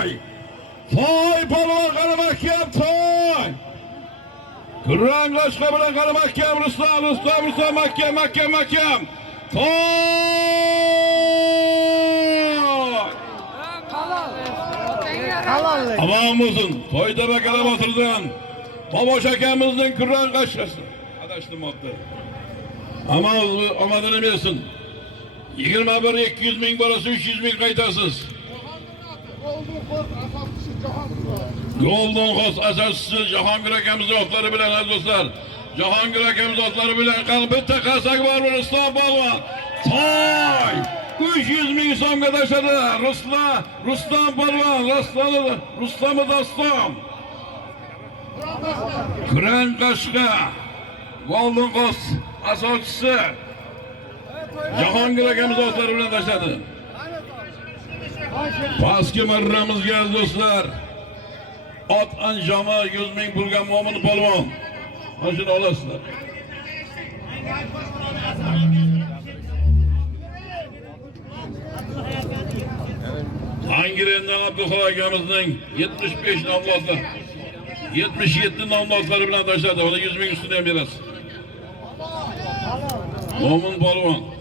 Toy polvon qaramakam toy. Kurran qo'shqa bilan qaramakam Rustam mahkam. Toy! Aman olsun, toyda bakalım oturdan. Baboş akamızın Kurran kaşkası. Adaştım oldu. Ama amadını bilsin. 21-200 bin parası 300 bin kaytasız. Golden Horse asasçısı Cahangir akamızın otları bilen az dostlar. Cahangir akamızın otları bilen kalbı takasak var mı Rustam Balvan? Toy! 300 bin son arkadaşları Rustam Balvan, Rustam'ı dostum. Kur'an Kaşka, Golden Horse asasçısı Cahangir akamızın otları bilen taşladı. Paski marramız geldi dostlar. At anjama 100 bin pulga Mo'min polvon. Hoşuna olasınlar. Angren'den Abdülhava akamızın 75 namlatlar. 77 namlatları bilen taşladı. O da 100 bin üstüne biraz. Mo'min polvon.